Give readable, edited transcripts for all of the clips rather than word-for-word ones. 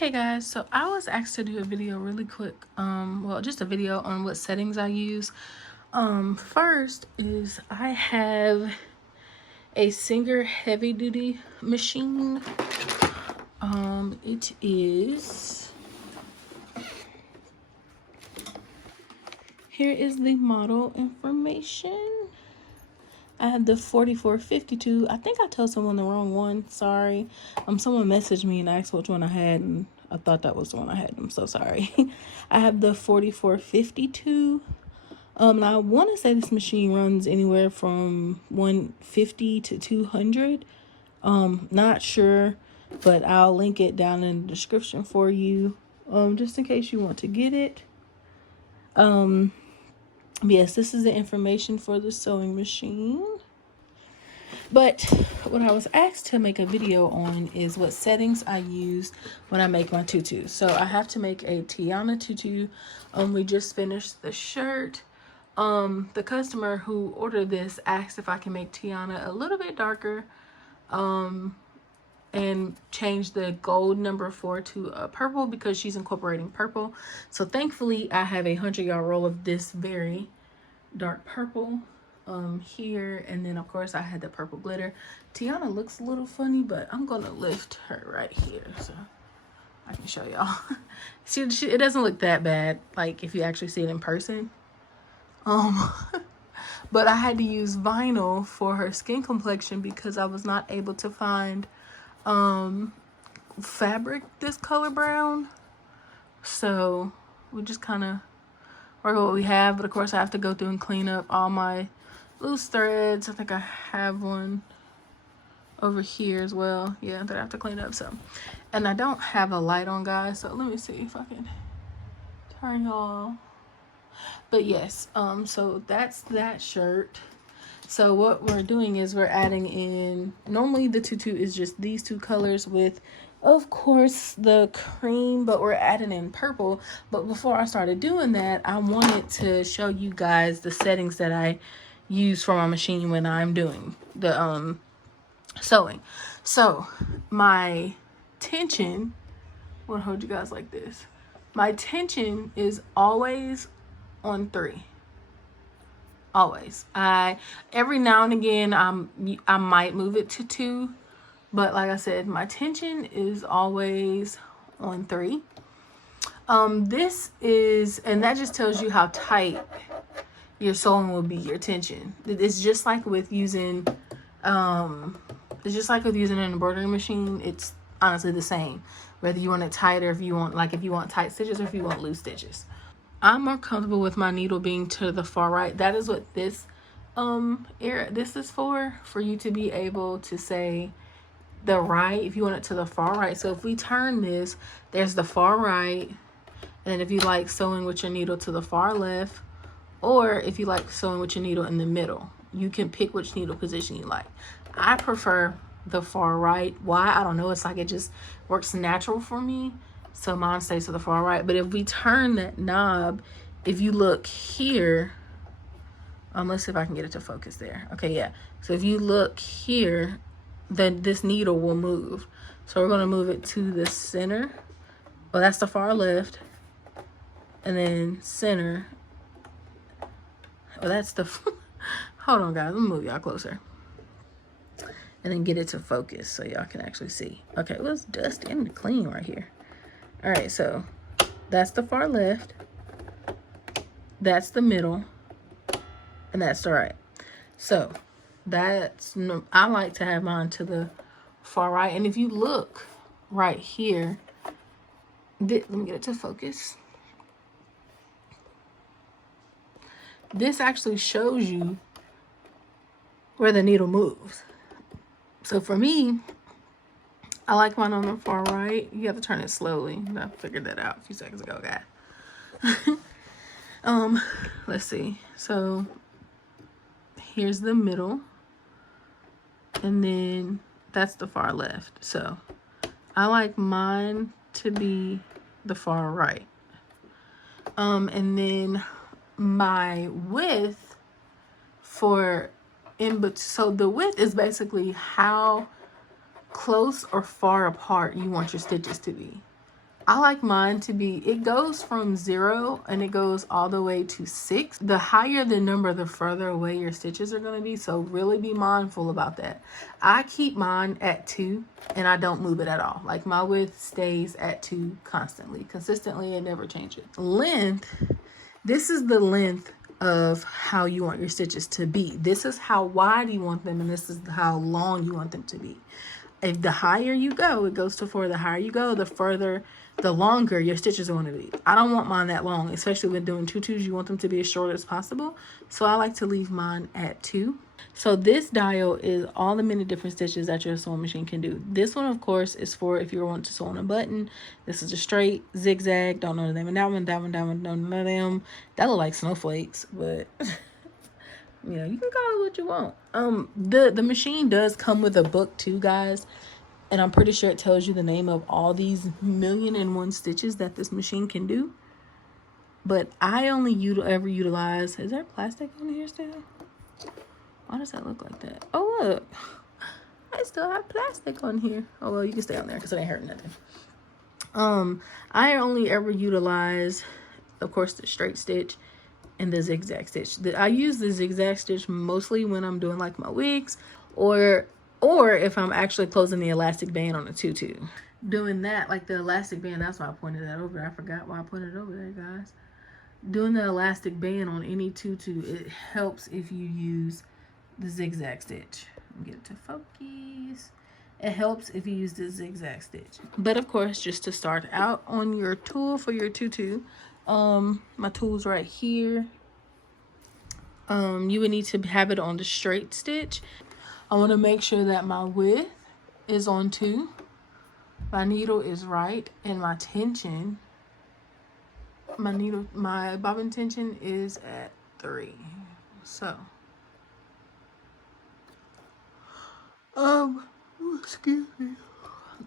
Okay guys, so I was asked to do a video really quick, well, just a video on what settings I use. First is I have a Singer heavy duty machine. It is, here is the model information. I have the 4452. I think I told someone the wrong one. Sorry. Someone messaged me and asked which one I had, and I thought that was the one I had. I'm so sorry. I have the 4452. And I want to say this machine runs anywhere from 150 to 200. Not sure, but I'll link it down in the description for you, just in case you want to get it. Yes, this is the information for the sewing machine. But what I was asked to make a video on is what settings I use when I make my tutu. So I have to make a Tiana Tutu. We just finished the shirt. The customer who ordered this asked if I can make Tiana a little bit darker, and change the gold number 4 to a purple because she's incorporating purple. So thankfully I have a 100-yard roll of this very dark purple here, and then of course I had the purple glitter. Tiana looks a little funny, but I'm gonna lift her right here so I can show y'all. See, it doesn't look that bad, like if you actually see it in person. But I had to use vinyl for her skin complexion because I was not able to find fabric this color brown, so we just kind of work with what we have. But of course I have to go through and clean up all my loose threads. I think I have one over here as well, yeah, that I have to clean up. So, and I don't have a light on, guys, so let me see if I can turn y'all. But yes, so that's that shirt. So what we're doing is we're adding in, normally the tutu is just these two colors with, of course, the cream, but we're adding in purple. But before I started doing that, I wanted to show you guys the settings that I use for my machine when I'm doing the sewing. So my tension, I'm gonna hold you guys like this. My tension is always on 3. Always. Every now and again I might move it to 2, but like I said, my tension is always on 3. This is, and that just tells you how tight your sewing will be, your tension. It's just like with using an embroidery machine. It's honestly the same, whether you want it tighter, if you want tight stitches, or if you want loose stitches. I'm more comfortable with my needle being to the far right. That is what this this is for you to be able to say the right, if you want it to the far right. So if we turn this, there's the far right, and then if you like sewing with your needle to the far left, or if you like sewing with your needle in the middle, you can pick which needle position you like. I prefer the far right. Why? I don't know. It's like it just works natural for me. So mine stays to the far right. But if we turn that knob, if you look here, let's see if I can get it to focus there. Okay, yeah. So if you look here, then this needle will move. So we're going to move it to the center. Well, that's the far left. And then center. Well, that's the... Hold on, guys. Let me move y'all closer. And then get it to focus so y'all can actually see. Okay, well, it's dusty and clean right here. All right, so that's the far left, that's the middle, and that's the right. So I like to have mine to the far right. And if you look right here, let me get it to focus. This actually shows you where the needle moves. So for me, I like mine on the far right. You have to turn it slowly. I figured that out a few seconds ago, guys. Let's see. So here's the middle, and then that's the far left. So I like mine to be the far right. And then my width so the width is basically how close or far apart you want your stitches to be. I like mine to be, it goes from 0 and it goes all the way to 6. The higher the number, the further away your stitches are going to be. So really be mindful about that. I keep mine at 2 and I don't move it at all. Like my width stays at 2 constantly, consistently, and never changes. Length, this is the length of how you want your stitches to be. This is how wide you want them, and this is how long you want them to be. If the higher you go, it goes to 4. The higher you go, the further, the longer your stitches are going to be. I don't want mine that long, especially when doing tutus. You want them to be as short as possible. So I like to leave mine at 2. So this dial is all the many different stitches that your sewing machine can do. This one, of course, is for if you want to sew on a button. This is a straight, zigzag. Don't know the name of that one. That one, don't know none of them. That look like snowflakes, but you know, you can call it what you want. The machine does come with a book too, guys. And I'm pretty sure it tells you the name of all these 1,000,001 stitches that this machine can do. But I only ever utilize... Is there plastic in here still? Why does that look like that? Oh, look. I still have plastic on here. Oh, well, you can stay on there because it ain't hurting nothing. I only ever utilize, of course, the straight stitch and the zigzag stitch. I use the zigzag stitch mostly when I'm doing like my wigs or if I'm actually closing the elastic band on a tutu. Doing that, like the elastic band, that's why I pointed that over. I forgot why I pointed it over there, guys. Doing the elastic band on any tutu, it helps if you use the zigzag stitch. Get it to focus. It helps if you use the zigzag stitch. But of course, just to start out on your tool for your tutu, my tool's right here. You would need to have it on the straight stitch. I want to make sure that my width is on 2, my needle is right, and my tension, my bobbin tension is at 3. So, excuse me.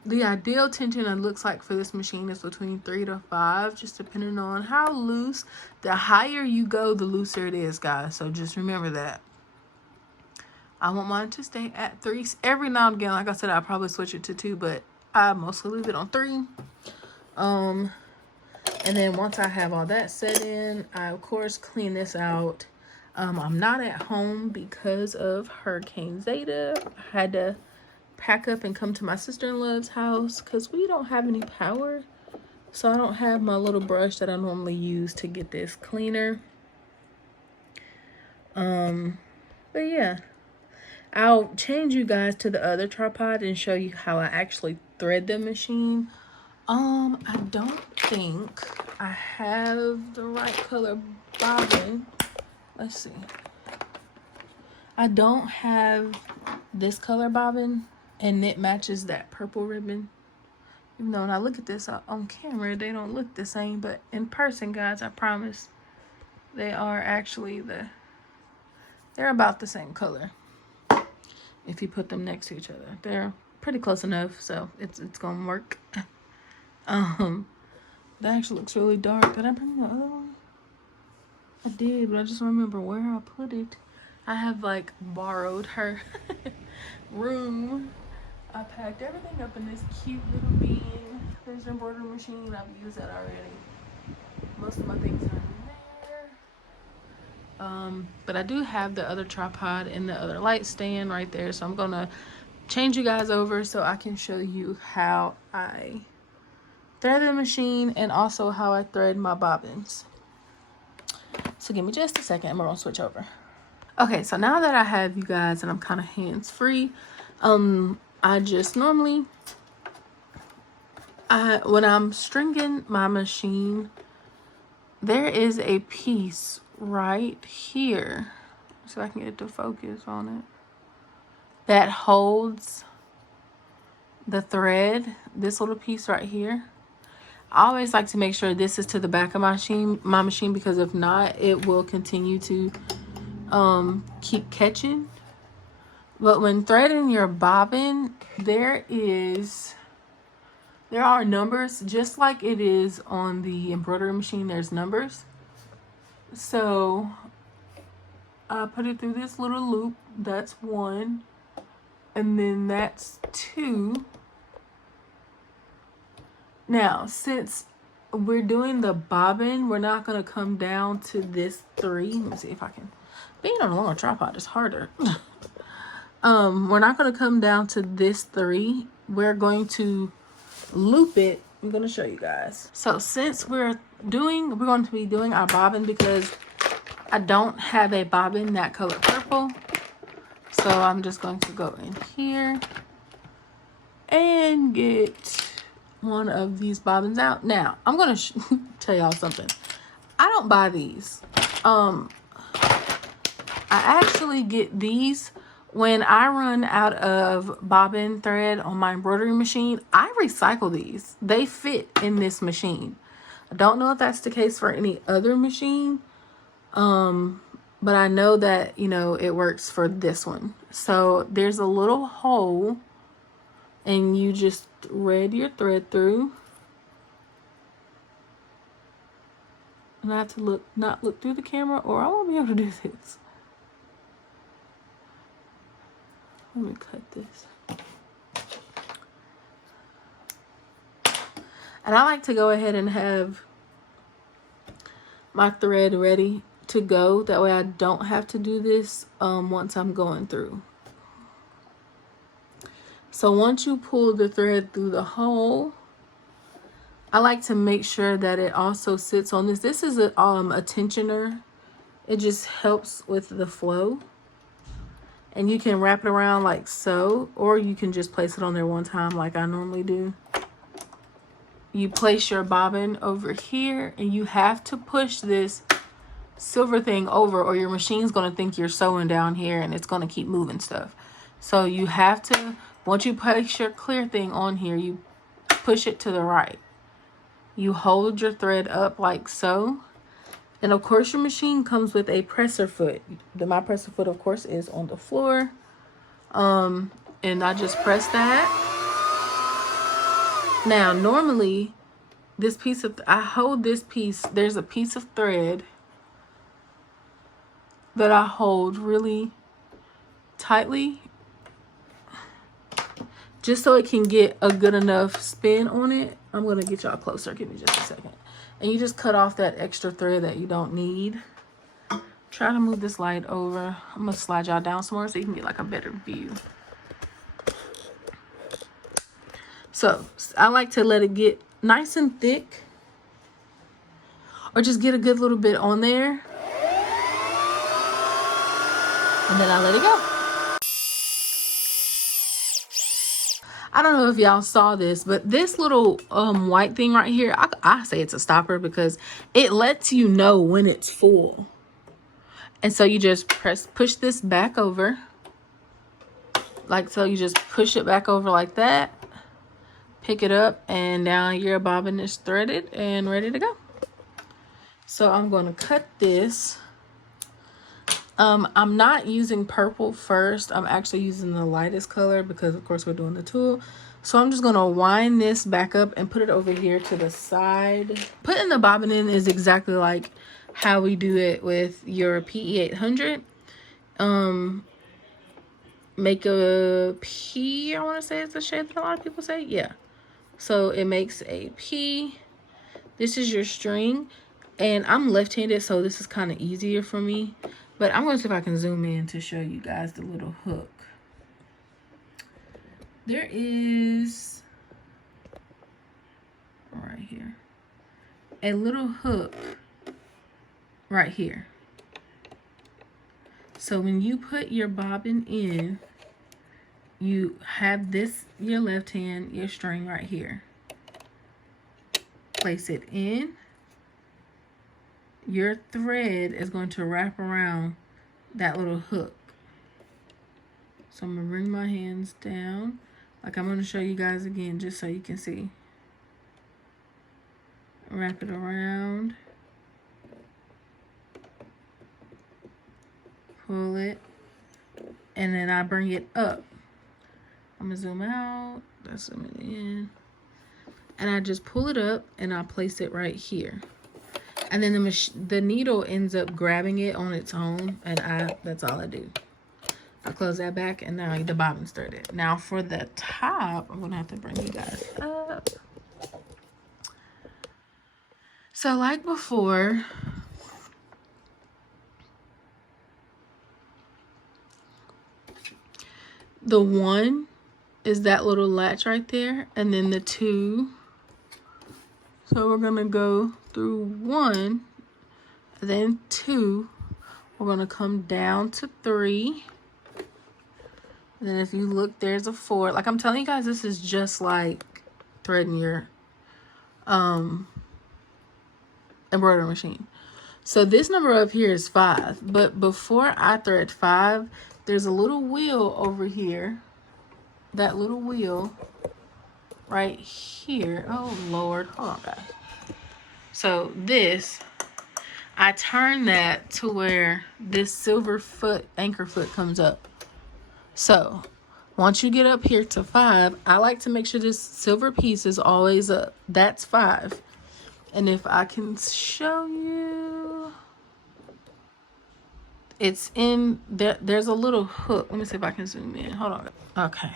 The ideal tension it looks like for this machine is between 3 to 5, just depending on how loose. The higher you go, the looser it is, guys. So just remember that. I want mine to stay at 3. Every now and again, like I said, I'll probably switch it to 2, but I mostly leave it on 3. And then once I have all that set in, I of course clean this out. I'm not at home because of Hurricane Zeta. I had to pack up and come to my sister-in-law's house because we don't have any power. So I don't have my little brush that I normally use to get this cleaner. But yeah, I'll change you guys to the other tripod and show you how I actually thread the machine. I don't think I have the right color bobbin. Let's see. I don't have this color bobbin, and it matches that purple ribbon. Even though when I look at this on camera, they don't look the same, but in person, guys, I promise, they are actually they're about the same color. If you put them next to each other, they're pretty close enough, so it's gonna work. That actually looks really dark. Did I bring the other one? I did, but I just don't remember where I put it. I have like borrowed her room. I packed everything up in this cute little bin. There's an embroidery machine. I've used that already. Most of my things are in there. But I do have the other tripod and the other light stand right there. So I'm gonna change you guys over so I can show you how I thread the machine and also how I thread my bobbins. So give me just a second and we're gonna switch over. Okay, so now that I have you guys and I'm kind of hands-free, I just normally, when I'm stringing my machine, there is a piece right here, so I can get it to focus on it, that holds the thread, this little piece right here. I always like to make sure this is to the back of my machine, because if not, it will continue to keep catching. But when threading your bobbin, there are numbers, just like it is on the embroidery machine. There's numbers. So I put it through this little loop. That's 1, and then that's 2, Now, since we're doing the bobbin, we're not going to come down to this 3. Let me see if I can. Being on a longer tripod is harder. We're not going to come down to this 3. We're going to loop it. I'm going to show you guys. So since we're going to be doing our bobbin, because I don't have a bobbin that color purple. So I'm just going to go in here and get one of these bobbins out. Now, I'm going to tell y'all something. I don't buy these. I actually get these when I run out of bobbin thread on my embroidery machine. I recycle these. They fit in this machine. I don't know if that's the case for any other machine. But I know that, you know, it works for this one. So there's a little hole and you just thread your thread through. And I have to not look through the camera or I won't be able to do this. Let me cut this. And I like to go ahead and have my thread ready to go. That way I don't have to do this once I'm going through. So once you pull the thread through the hole, I like to make sure that it also sits on this. This is a tensioner. It just helps with the flow. And you can wrap it around like so, or you can just place it on there one time like I normally do. You place your bobbin over here and you have to push this silver thing over or your machine's going to think you're sewing down here and it's going to keep moving stuff. So you have to, once you place your clear thing on here, you push it to the right. You hold your thread up like so. And of course your machine comes with a presser foot. My presser foot of course is on the floor. And I just press that. Now normally this piece of, I hold this piece, there's a piece of thread that I hold really tightly just so it can get a good enough spin on it. I'm going to get y'all closer. Give me just a second. And you just cut off that extra thread that you don't need. Try to move this light over. I'm going to slide y'all down some more so you can get like a better view. So I like to let it get nice and thick, or just get a good little bit on there. And then I let it go. I don't know if y'all saw this, but this little white thing right here, I say it's a stopper because it lets you know when it's full. And so you just push this back over. Like so, you just push it back over like that. Pick it up and now your bobbin is threaded and ready to go. So I'm going to cut this. I'm not using purple first. I'm actually using the lightest color because of course we're doing the tulle. So I'm just going to wind this back up and put it over here to the side. Putting the bobbin in is exactly like how we do it with your PE800. Make a P, I want to say it's the shade that a lot of people say. Yeah. So it makes a P. This is your string. And I'm left-handed, so this is kind of easier for me. But I'm going to see if I can zoom in to show you guys the little hook. There is, right here, a little hook right here. So when you put your bobbin in, you have this, your left hand, your string right here. Place it in. Your thread is going to wrap around that little hook. So I'm going to bring my hands down. Like I'm going to show you guys again just so you can see. Wrap it around. Pull it. And then I bring it up. I'm going to zoom out. That's zooming in. And I just pull it up and I place it right here. And then the needle ends up grabbing it on its own, and that's all I do. I close that back, and now the bobbin's threaded. Now for the top, I'm gonna have to bring you guys up. So like before, the 1 is that little latch right there, and then the 2. So we're gonna go through 1, then 2. We're gonna come down to 3. And then if you look, there's a 4. Like I'm telling you guys, this is just like threading your embroidery machine. So this number up here is 5, but before I thread 5, there's a little wheel over here. That little wheel right here. Oh Lord, hold on guys. So this, I turn that to where this silver foot, anchor foot comes up. So once you get up here to 5, I like to make sure this silver piece is always up. That's 5. And if I can show you, it's in there. There's a little hook. Let me see if I can zoom in. Hold on. Okay.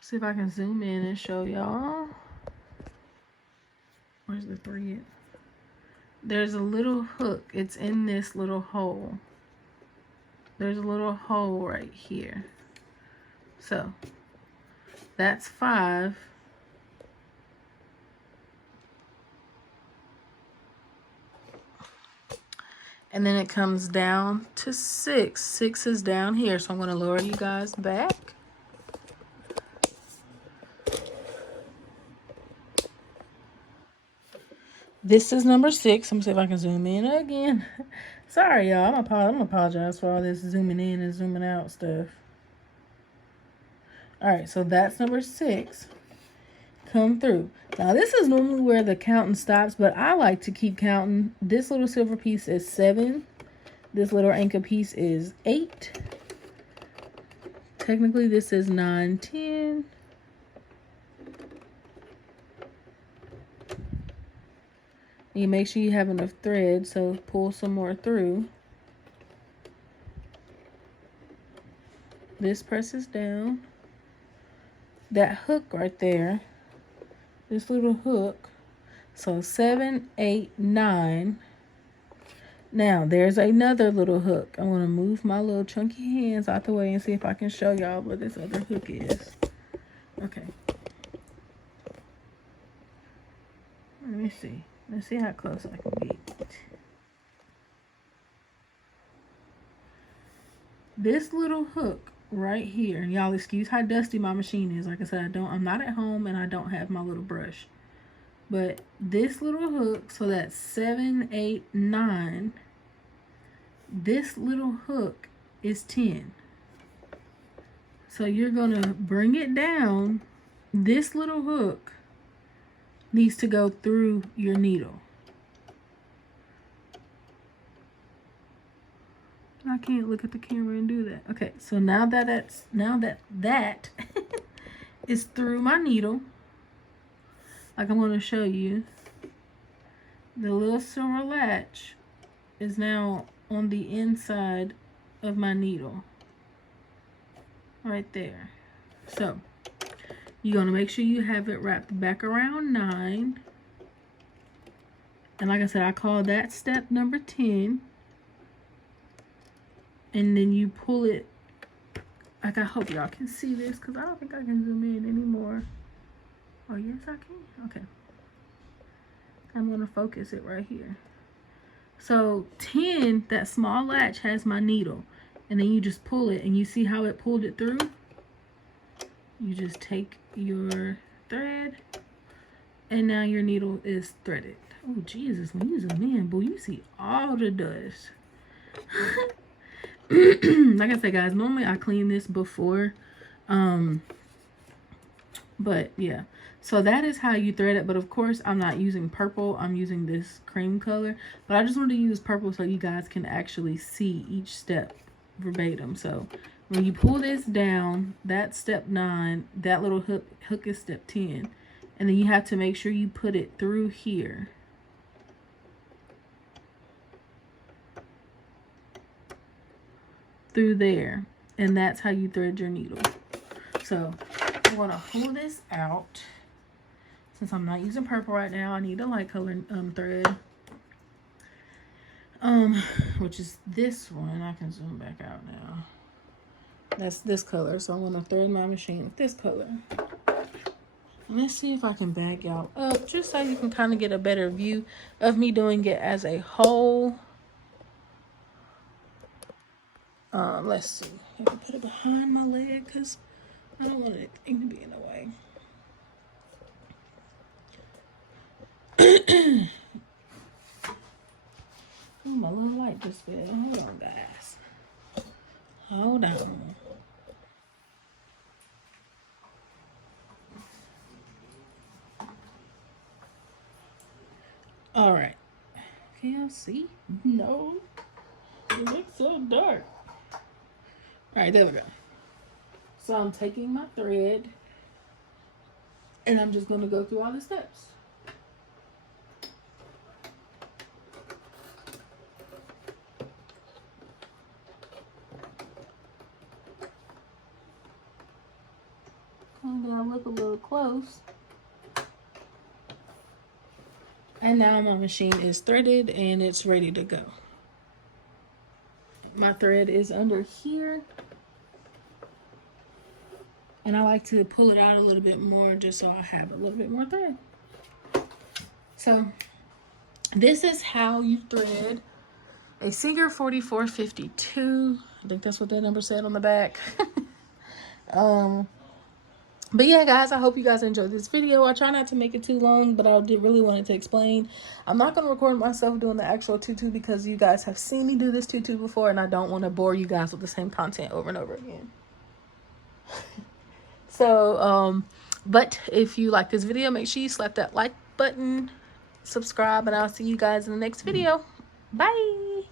See if I can zoom in and show y'all. Where's the thread? There's a little hook. It's in this little hole. There's a little hole right here. So that's 5. And then it comes down to 6. 6 is down here. So I'm going to lower you guys back. This is number 6. I'm going to see if I can zoom in again. Sorry, y'all. I'm going to apologize for all this zooming in and zooming out stuff. All right, so that's number 6. Come through. Now, this is normally where the counting stops, but I like to keep counting. This little silver piece is 7. This little anchor piece is 8. Technically, this is 9, 10. You make sure you have enough thread, so pull some more through. This presses down. That hook right there, this little hook, so 7, 8, 9. Now there's another little hook. I'm going to move my little chunky hands out the way and see if I can show y'all where this other hook is. Okay, let me see. Let's see how close I can get. This little hook right here, and y'all excuse how dusty my machine is. Like I said, I'm not at home and I don't have my little brush. But this little hook, so that's 7, 8, 9. This little hook is 10. So you're gonna bring it down. This little hook needs to go through your needle. I can't look at the camera and do that. Okay, so now that is through my needle, like I'm going to show you, the little silver latch is now on the inside of my needle, right there. So you're going to make sure you have it wrapped back around 9, and like I said, I call that step number 10. And then you pull it, like I hope y'all can see this, because I don't think I can zoom in anymore. Oh, yes I can? Okay. I'm going to focus it right here. So 10, that small latch has my needle. And then you just pull it, and you see how it pulled it through? You just take your thread, and now your needle is threaded. Oh, Jesus, when you zoom in, boy, you see all the dust. Like I said, guys, normally I clean this before, but yeah, so that is how you thread it. But of course, I'm not using purple, I'm using this cream color, but I just wanted to use purple so you guys can actually see each step verbatim. So when you pull this down, that's step 9, that little hook is step 10, and then you have to make sure you put it through here. Through there, and that's how you thread your needle. So I'm going to pull this out Since I'm not using purple right now, I need a light color thread. Which is this one. I can zoom back out now. That's this color, so I want to thread my machine with this color. Let's see if I can back y'all up, just so you can kind of get a better view of me doing it as a whole. Let's see. I can put it behind my leg because I don't want anything to be in the way. Oh, my little light just fell. Hold on, guys. Hold on. All right. Can y'all see? No. It looks so dark. All right, there we go. So I'm taking my thread and I'm just going to go through all the steps. And then I look a little close. And now my machine is threaded and it's ready to go. My thread is under here. And I like to pull it out a little bit more just so I have a little bit more thread. So this is how you thread a Singer 4452. I think that's what that number said on the back. But yeah, guys, I hope you guys enjoyed this video. I try not to make it too long, but I did really wanted to explain. I'm not going to record myself doing the actual tutu because you guys have seen me do this tutu before, and I don't want to bore you guys with the same content over and over again. So, but if you like this video, make sure you slap that like button, subscribe, and I'll see you guys in the next video. Bye!